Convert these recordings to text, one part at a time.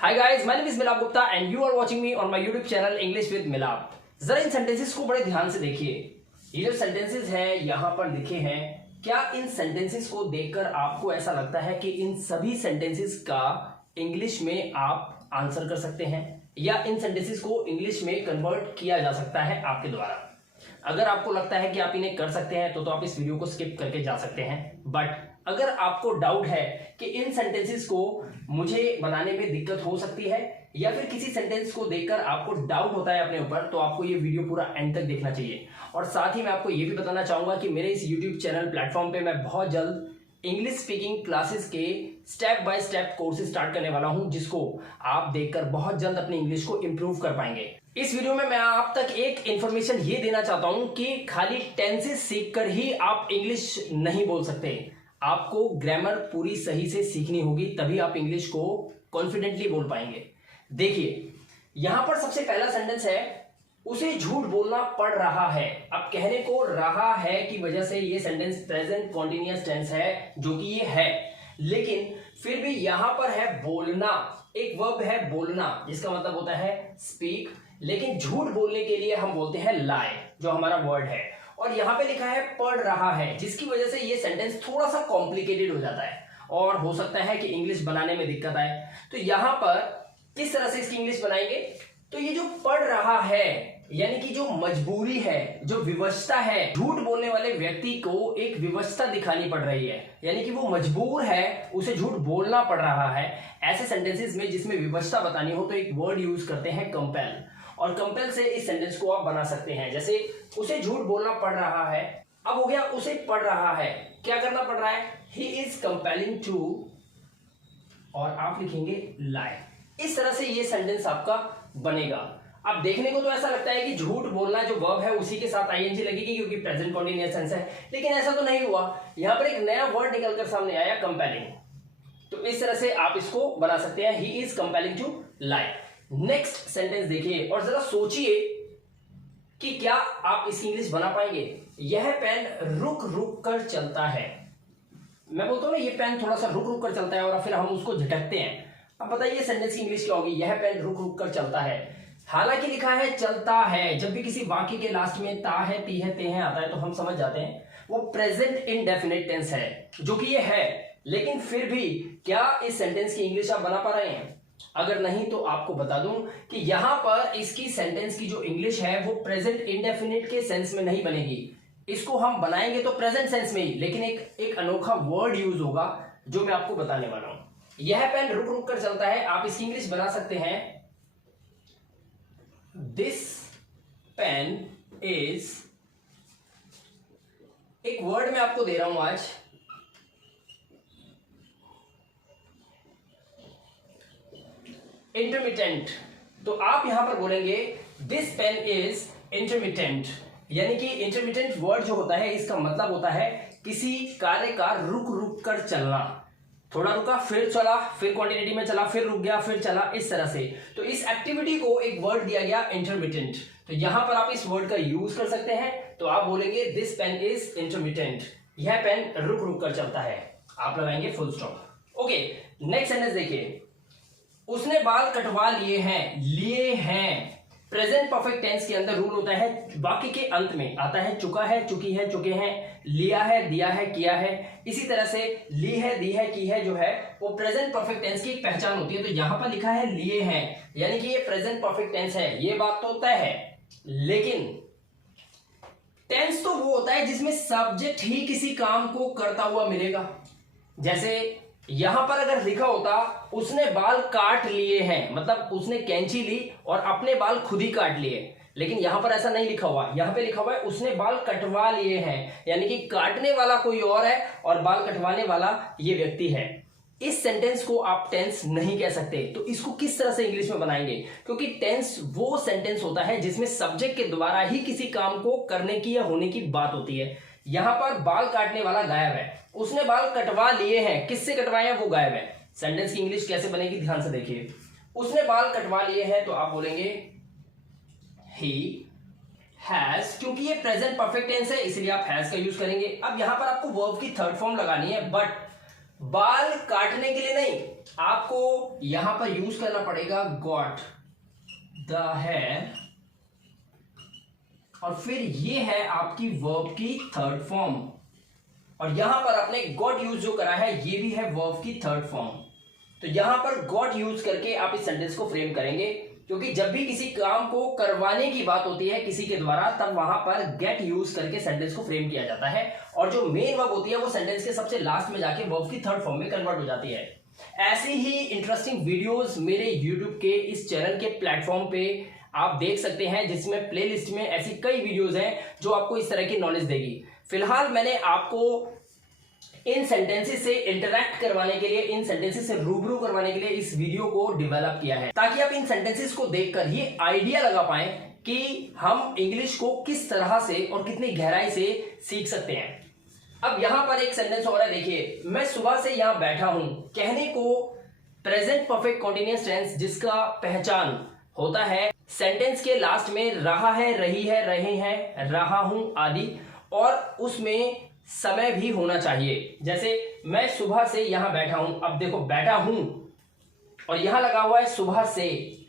Hi guys, my name is Milap Gupta and you are watching me on my YouTube channel English with Milap. जरा इन sentences को बड़े ध्यान से देखिए। ये जो सेंटेंसेस हैं यहाँ पर लिखे हैं, क्या इन सेंटेंसेस को देखकर आपको ऐसा लगता है कि इन सभी सेंटेंसेस का इंग्लिश में आप आंसर कर सकते हैं या इन सेंटेंसेस को इंग्लिश में कन्वर्ट किया जा सकता है आपके द्वारा? अगर आपको लगता है कि आप इन्हें कर सकते हैं तो आप इस वीडियो को स्किप करके जा सकते हैं। बट अगर आपको डाउट है कि इन सेंटेंसेस को मुझे बनाने में दिक्कत हो सकती है या फिर किसी सेंटेंस को देखकर आपको डाउट होता है अपने ऊपर, तो आपको ये वीडियो पूरा एंड तक देखना चाहिए। और साथ ही मैं आपको ये भी बताना चाहूंगा कि मेरे इस यूट्यूब चैनल प्लेटफॉर्म पे मैं बहुत जल्द इंग्लिश स्पीकिंग क्लासेस के step by step courses start करने वाला हूं, जिसको आप देखकर बहुत जल्द अपनी इंग्लिश को इंप्रूव कर पाएंगे। इस वीडियो में मैं आप तक एक इंफॉर्मेशन ये देना चाहता हूं कि खाली टेंसेस सीखकर ही आप इंग्लिश नहीं बोल सकते। आपको ग्रामर पूरी सही से सीखनी होगी, तभी आप इंग्लिश को कॉन्फिडेंटली बोल पाएंगे। देखिए, यहां पर सबसे पहला सेंटेंस है, उसे झूठ बोलना पड़ रहा है। अब कहने को रहा है की वजह से ये सेंटेंस प्रेजेंट कॉन्टिन्यूअस टेंस है, जो कि ये है, लेकिन फिर भी यहां पर है बोलना। एक वर्ब है बोलना, जिसका मतलब होता है स्पीक, लेकिन झूठ बोलने के लिए हम बोलते हैं लाई, जो हमारा वर्ड है। और यहां पे लिखा है पढ़ रहा है, जिसकी वजह से ये सेंटेंस थोड़ा सा कॉम्प्लिकेटेड हो जाता है और हो सकता है कि इंग्लिश बनाने में दिक्कत आए। तो यहां पर किस तरह से इसकी इंग्लिश बनाएंगे? तो ये जो पढ़ रहा है यानी कि जो मजबूरी है, जो विवशता है, झूठ बोलने वाले व्यक्ति को एक विवशता दिखानी पड़ रही है, यानी कि वो मजबूर है, उसे झूठ बोलना पड़ रहा है। ऐसे सेंटेंसेस में जिसमें विवशता बतानी हो तो एक वर्ड यूज करते हैं कंपेल, और कंपेल से इस सेंटेंस को आप बना सकते हैं। जैसे उसे झूठ बोलना पड़ रहा है, अब हो गया उसे पढ़ रहा है, क्या करना पड़ रहा है? ही इज कंपेलिंग टू, और आप लिखेंगे लाई। इस तरह से ये सेंटेंस आपका बनेगा। अब देखने को तो ऐसा लगता है कि झूठ बोलना जो वर्ब है उसी के साथ आईएनजी लगेगी, क्योंकि प्रेजेंट कॉन्टिन्यूअस टेंस है, लेकिन ऐसा तो नहीं हुआ। यहां पर एक नया वर्ड निकलकर सामने आया, कंपेलिंग। तो इस तरह से आप इसको बना सकते हैं, he is compelling to lie. Next sentence देखिए और जरा सोचिए कि क्या आप इसकी इंग्लिश बना पाएंगे। यह पेन रुक रुक कर चलता है। मैं बोलता हूं ना, ये पेन थोड़ा सा रुक रुक कर चलता है और फिर हम उसको झटकते हैं। अब बताइए सेंटेंस की इंग्लिश क्या होगी? यह पेन रुक रुक कर चलता है। हालांकि लिखा है चलता है, जब भी किसी वाक्य के लास्ट में ता है, ती है, ते है आता है तो हम समझ जाते हैं वो प्रेजेंट इंडेफिनिट टेंस है, जो कि ये है। लेकिन फिर भी क्या इस सेंटेंस की इंग्लिश आप बना पा रहे हैं? अगर नहीं तो आपको बता दूं कि यहां पर इसकी सेंटेंस की जो इंग्लिश है वो प्रेजेंट इंडेफिनिट के सेंस में नहीं बनेगी। इसको हम बनाएंगे तो प्रेजेंट सेंस में ही, लेकिन एक अनोखा वर्ड यूज होगा जो मैं आपको बताने वाला हूं। यह पेन रुक रुक कर चलता है, आप इसकी इंग्लिश बना सकते हैं, दिस पेन इज, एक वर्ड मैं आपको दे रहा हूं आज, इंटरमिटेंट। तो आप यहां पर बोलेंगे दिस पेन इज इंटरमिटेंट, यानी कि इंटरमिटेंट वर्ड जो होता है इसका मतलब होता है किसी कार्य का रुक रुक कर चलना। थोड़ा रुका, फिर चला, फिर क्वांटिटी में चला, फिर रुक गया, फिर चला, इस तरह से। तो इस एक्टिविटी को एक वर्ड दिया गया इंटरमिटेंट। तो यहां पर आप इस वर्ड का यूज कर सकते हैं। तो आप बोलेंगे दिस पेन इज इंटरमिटेंट, यह पेन रुक रुक कर चलता है, आप लगाएंगे full stop. Okay, next sentence देखिए, उसने बाल कटवा लिए हैं। लिए हैं प्रेजेंट परफेक्ट टेंस के अंदर रूल होता है, वाक्य के अंत में आता है चुका है, चुकी है, चुके हैं, लिया है, दिया है, किया है। इसी तरह से ली है, दी है, की है जो है वो प्रेजेंट परफेक्ट टेंस की एक पहचान होती है। तो यहां पर लिखा है लिए हैं, यानी कि ये प्रेजेंट परफेक्ट टेंस है, ये बात तो तय है। लेकिन टेंस तो वो होता है जिसमें सब्जेक्ट ही किसी काम को करता हुआ मिलेगा। जैसे यहां पर अगर लिखा होता उसने बाल काट लिए हैं, मतलब उसने कैंची ली और अपने बाल खुद ही काट लिए, लेकिन यहां पर ऐसा नहीं लिखा हुआ। यहां पे लिखा हुआ है उसने बाल कटवा लिए हैं, यानी कि काटने वाला कोई और है और बाल कटवाने वाला ये व्यक्ति है। इस सेंटेंस को आप टेंस नहीं कह सकते। तो इसको किस तरह से इंग्लिश में बनाएंगे? क्योंकि टेंस वो सेंटेंस होता है जिसमें सब्जेक्ट के द्वारा ही किसी काम को करने की या होने की बात होती है। यहां पर बाल काटने वाला गायब है, उसने बाल कटवा लिए हैं, किससे कटवाए हैं? वो गायब है। सेंटेंस की इंग्लिश कैसे बनेगी, ध्यान से देखिए। उसने बाल कटवा लिए हैं तो आप बोलेंगे ही हैज, क्योंकि ये प्रेजेंट परफेक्ट टेंस है इसलिए आप हैज का यूज करेंगे। अब यहां पर आपको वर्ब की थर्ड फॉर्म लगानी है, बट बाल काटने के लिए नहीं, आपको यहां पर यूज करना पड़ेगा गॉट द हेयर, और फिर ये है आपकी वर्ब की थर्ड फॉर्म, और यहां पर आपने गॉट यूज जो करा है ये भी है वर्ब की थर्ड फॉर्म। तो यहां पर गॉट यूज करके आप इस सेंटेंस को फ्रेम करेंगे, क्योंकि जब भी किसी काम को करवाने की बात होती है किसी के द्वारा, तब वहां पर गेट यूज करके सेंटेंस को फ्रेम किया जाता है, और जो मेन वर्ब होती है वो सेंटेंस के सबसे लास्ट में जाके वर्ब की थर्ड फॉर्म में कन्वर्ट हो जाती है। ऐसी ही इंटरेस्टिंग वीडियोस मेरे यूट्यूब के इस चैनल के प्लेटफॉर्म पे आप देख सकते हैं, जिसमें प्लेलिस्ट में ऐसी कई वीडियोस हैं जो आपको इस तरह की नॉलेज देगी। फिलहाल मैंने आपको इन सेंटेंसेस से इंटरैक्ट करवाने के लिए, इन सेंटेंसेस से रूबरू करवाने के लिए इस वीडियो को डेवलप किया है, ताकि आप इन सेंटेंसेस को देखकर ये आइडिया लगा पाएं कि हम इंग्लिश को किस तरह से और कितनी गहराई से सीख सकते हैं। अब यहां पर एक सेंटेंस हो रहा है, देखिए, मैं सुबह से यहां बैठा हूं। कहने को प्रेजेंट परफेक्ट कॉन्टिन्यूअस टेंस जिसका पहचान होता है सेंटेंस के लास्ट में रहा है, रही है, रहे हैं, रहा हूं आदि, और उसमें समय भी होना चाहिए। जैसे मैं सुबह से यहां बैठा हूं, अब देखो बैठा हूं और यहां लगा हुआ है सुबह से,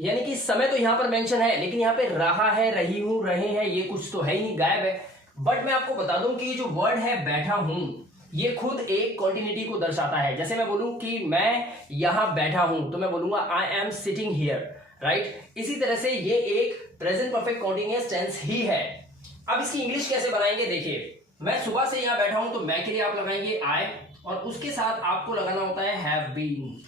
यानी कि समय तो यहां पर मेंशन है, लेकिन यहां पे रहा है, रही हूं, रहे हैं, ये कुछ तो है ही नहीं, गायब है। बट मैं आपको बता दूं कि जो वर्ड है बैठा हूं, ये खुद एक कॉन्टिन्यूटी को दर्शाता है। जैसे मैं बोलूं कि मैं यहां बैठा हूं, तो मैं बोलूंगा I am sitting here, right. इसी तरह से ये एक प्रेजेंट परफेक्ट कॉन्टिन्यूअस टेंस ही है। अब इसकी इंग्लिश कैसे बनाएंगे, देखिए, मैं सुबह से यहां बैठा हूं, तो मैं के लिए आप लगाएंगे आई, और उसके साथ आपको लगाना होता है हैव बीन,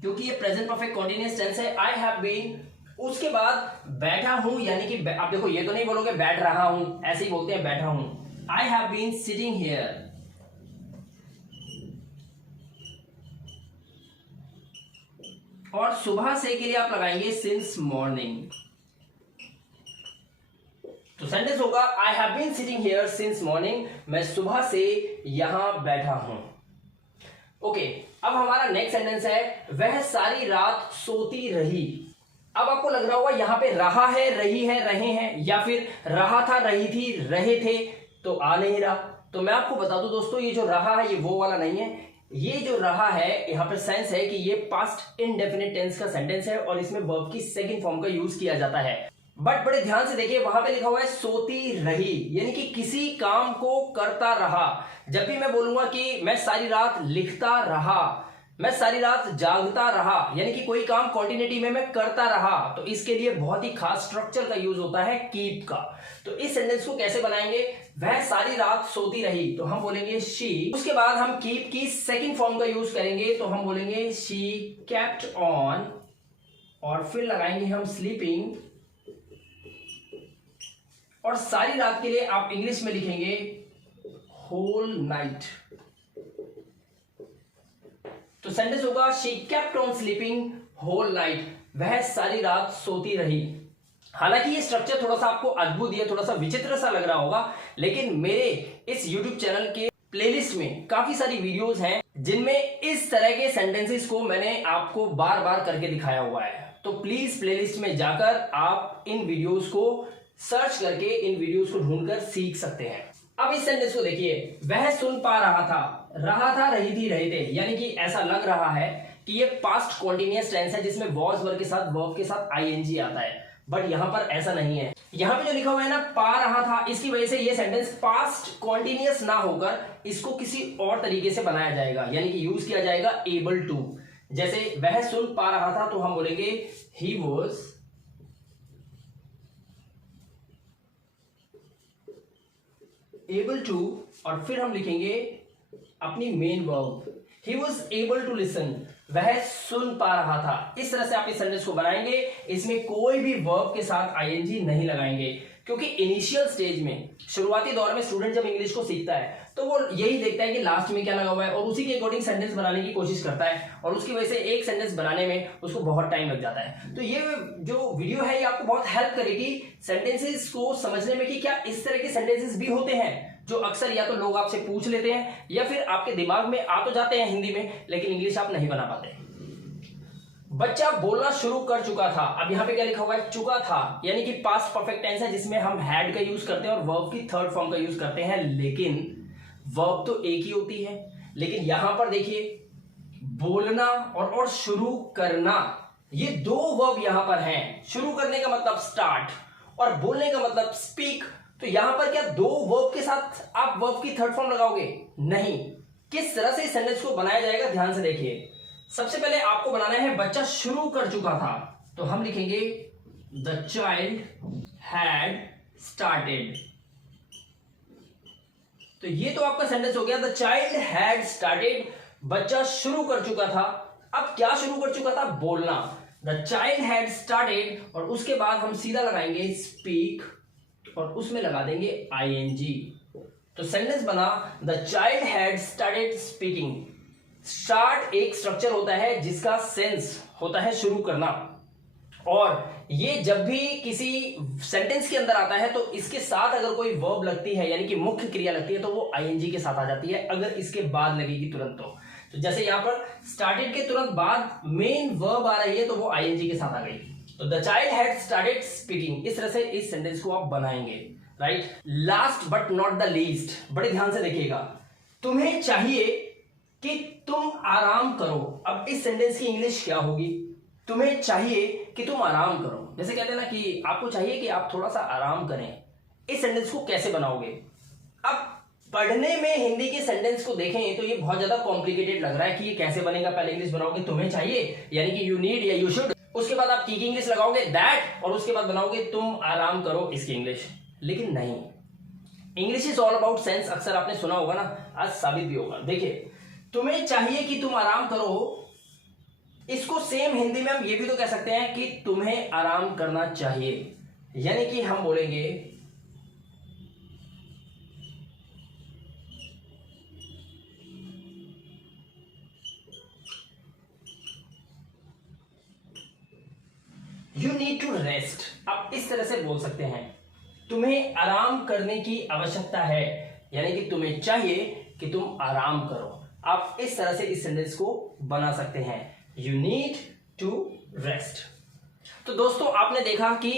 क्योंकि ये प्रेजेंट परफेक्ट कॉन्टिन्यूअस टेंस है। आई हैव बीन, उसके बाद बैठा हूं, यानी कि आप देखो ये तो नहीं बोलोगे बैठ रहा हूं, ऐसे ही बोलते हैं बैठा हूं। I have been sitting here, और सुबह से के लिए आप लगाएंगे सिंस मॉर्निंग। तो सेंटेंस होगा I have been sitting here since morning, मैं सुबह से यहां बैठा हूं। ओके, अब हमारा नेक्स्ट सेंटेंस है वह सारी रात सोती रही। अब आपको लग रहा होगा यहां पे रहा है, रही है, रहे हैं, या फिर रहा था, रही थी, रहे थे, तो आ नहीं रहा। तो मैं आपको बता दूं दोस्तों, ये जो रहा है ये वो वाला नहीं है। ये जो रहा है यहाँ पर सेंस है कि ये पास्ट इंडेफिनिट टेंस का सेंटेंस है, और इसमें वर्ब की सेकंड फॉर्म का यूज किया जाता है। बट बड़े ध्यान से देखिए, वहां पे लिखा हुआ है सोती रही, यानी कि किसी काम को करता रहा। जब भी मैं बोलूंगा कि मैं सारी रात लिखता रहा, मैं सारी रात जागता रहा, यानी कि कोई काम कॉन्टिन्यूटी में मैं करता रहा, तो इसके लिए बहुत ही खास स्ट्रक्चर का यूज होता है कीप का। तो इस सेंटेंस को कैसे बनाएंगे, वह सारी रात सोती रही, तो हम बोलेंगे शी। उसके बाद हम कीप की सेकंड फॉर्म का यूज करेंगे, तो हम बोलेंगे शी केप्ट ऑन, और फिर लगाएंगे हम स्लीपिंग, और सारी रात के लिए आप इंग्लिश में लिखेंगे होल नाइट। तो सेंटेंस होगा she kept on sleeping whole night, वह सारी रात सोती रही। हालांकि ये स्ट्रक्चर थोड़ा सा आपको अद्भुत या थोड़ा सा विचित्र सा लग रहा होगा, लेकिन मेरे इस YouTube चैनल के प्लेलिस्ट में काफी सारी वीडियोस हैं जिनमें इस तरह के सेंटेंसेस को मैंने आपको बार बार करके दिखाया हुआ है। तो प्लीज प्लेलिस्ट में जाकर आप इन वीडियोस को सर्च करके इन वीडियोस को ढूंढकर सीख सकते हैं। अब इस सेंटेंस को देखिए, वह सुन पा रहा था, रही थी, रहे थे, यानी कि ऐसा लग रहा है कि ये पास्ट कॉन्टिन्यूअस टेंस है जिसमें वॉज वर्ब के साथ वर्ब के साथ आईएनजी आता है, बट यहां पर ऐसा नहीं है। यहां पे जो लिखा हुआ है ना पा रहा था, इसकी वजह से ये सेंटेंस पास्ट कॉन्टिन्यूअस ना होकर इसको किसी और तरीके से बनाया जाएगा, यानी कि यूज किया जाएगा एबल टू। जैसे वह सुन पा रहा था, तो हम बोलेंगे ही वॉज एबल टू, और फिर हम लिखेंगे अपनी main verb, he was able to listen, वह सुन पा रहा था। इस तरह से आप इस सेंटेंस को बनाएंगे, इसमें कोई भी वर्ब के साथ आईएनजी नहीं लगाएंगे, क्योंकि इनिशियल स्टेज में, शुरुआती दौर में स्टूडेंट जब इंग्लिश को सीखता है तो वो यही देखता है कि लास्ट में क्या लगा हुआ है, और उसी के अकॉर्डिंग सेंटेंस बनाने की कोशिश करता है, और उसकी वजह से एक सेंटेंस बनाने में उसको बहुत टाइम लग जाता है। तो ये जो वीडियो है ये आपको बहुत हेल्प करेगी सेंटेंसेस को समझने में कि क्या इस तरह के सेंटेंसेस भी होते हैं जो अक्सर या तो लोग आपसे पूछ लेते हैं, या फिर आपके दिमाग में आ तो जाते हैं हिंदी में, लेकिन इंग्लिश आप नहीं बना पाते। बच्चा बोलना शुरू कर चुका था, अब यहां पे क्या लिखा हुआ है, चुका था, यानी कि पास्ट परफेक्ट टेंस है जिसमें हम हैड का यूज करते हैं और वर्ब की थर्ड फॉर्म का यूज करते हैं, लेकिन वर्ब तो एक ही होती है। लेकिन यहां पर देखिए बोलना और शुरू करना, ये दो वर्ब यहां पर हैं। शुरू करने का मतलब स्टार्ट और बोलने का मतलब स्पीक। तो यहां पर क्या दो वर्ब के साथ आप वर्ब की थर्ड फॉर्म लगाओगे? नहीं। किस तरह से इस सेंटेंस को बनाया जाएगा, ध्यान से देखिए। सबसे पहले आपको बनाना है बच्चा शुरू कर चुका था, तो हम लिखेंगे द चाइल्ड हैड स्टार्टेड। तो ये तो आपका सेंटेंस हो गया, द चाइल्ड हैड स्टार्टेड, बच्चा शुरू कर चुका था। अब क्या शुरू कर चुका था? बोलना। द चाइल्ड हैड स्टार्टेड और उसके बाद हम सीधा लगाएंगे स्पीक और उसमें लगा देंगे आईएनजी। तो सेंटेंस बना the child had started speaking. Start एक स्ट्रक्चर होता है जिसका सेंस होता है शुरू करना, और ये जब भी किसी सेंटेंस के अंदर आता है तो इसके साथ अगर कोई वर्ब लगती है यानी कि मुख्य क्रिया लगती है तो वो आईएनजी के साथ आ जाती है, अगर इसके बाद लगेगी तुरंत तो जैसे यहां पर स्टार्टेड के तुरंत बाद मेन वर्ब आ रही है तो वो आईएनजी के साथ आ गई। तो the child had started speaking, इस तरह से इस सेंटेंस को आप बनाएंगे, right. Last but not the least, बड़े ध्यान से देखिएगा। तुम्हें चाहिए कि तुम आराम करो। अब इस सेंटेंस की इंग्लिश क्या होगी? तुम्हें चाहिए कि तुम आराम करो। जैसे कहते हैं ना कि आपको चाहिए कि आप थोड़ा सा आराम करें। इस सेंटेंस को कैसे बनाओगे? अब पढ़ने में हिंदी के सेंटेंस को देखें तो ये बहुत ज्यादा कॉम्प्लिकेटेड लग रहा है कि ये कैसे बनेगा। पहले इंग्लिश बनाओगे तुम्हें चाहिए यानी कि यू नीड या यू शुड, उसके बाद आप की इंग्लिश लगाओगे दैट, और उसके बाद बनाओगे तुम आराम करो इसकी इंग्लिश। लेकिन नहीं, English is all about sense. अक्सर आपने सुना होगा ना, आज साबित भी होगा। देखिए, तुम्हें चाहिए कि तुम आराम करो, इसको सेम हिंदी में हम ये भी तो कह सकते हैं कि तुम्हें आराम करना चाहिए। यानी कि हम बोलेंगे यू नीड टू रेस्ट। आप इस तरह से बोल सकते हैं, तुम्हें आराम करने की आवश्यकता है, यानी कि तुम्हें चाहिए कि तुम आराम करो। आप इस तरह से इस सेंटेंस को बना सकते हैं, यू नीड टू रेस्ट। तो दोस्तों, आपने देखा कि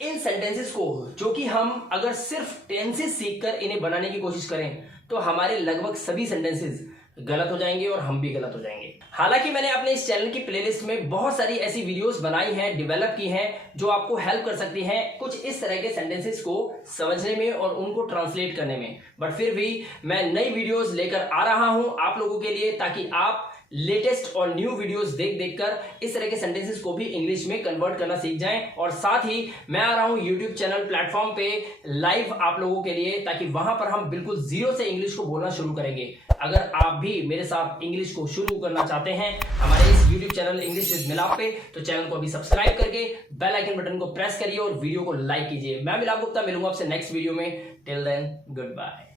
इन सेंटेंसेस को जो कि हम अगर सिर्फ टेंसेस सीखकर इन्हें बनाने की कोशिश करें तो हमारे लगभग सभी सेंटेंसेस गलत हो जाएंगे और हम भी गलत हो जाएंगे। हालांकि मैंने अपने इस चैनल की प्लेलिस्ट में बहुत सारी ऐसी वीडियोस बनाई हैं, डेवलप की हैं, जो आपको हेल्प कर सकती हैं कुछ इस तरह के सेंटेंसेस को समझने में और उनको ट्रांसलेट करने में। बट फिर भी मैं नई वीडियोस लेकर आ रहा हूं आप लोगों के लिए, ताकि आप लेटेस्ट और न्यू वीडियोस देख कर इस तरह के सेंटेंसेस को भी इंग्लिश में कन्वर्ट करना सीख जाएं। और साथ ही मैं आ रहा हूं यूट्यूब चैनल प्लेटफॉर्म पे लाइव आप लोगों के लिए, ताकि वहां पर हम बिल्कुल जीरो से इंग्लिश को बोलना शुरू करेंगे। अगर आप भी मेरे साथ इंग्लिश को शुरू करना चाहते हैं हमारे इस यूट्यूब चैनल इंग्लिश विद मिलाप पे, तो चैनल को अभी सब्सक्राइब करके बेल आइकन बटन को प्रेस करिए और वीडियो को लाइक कीजिए। मैं मिलाप गुप्ता मिलूंगा आपसे नेक्स्ट वीडियो में। Till then, good bye.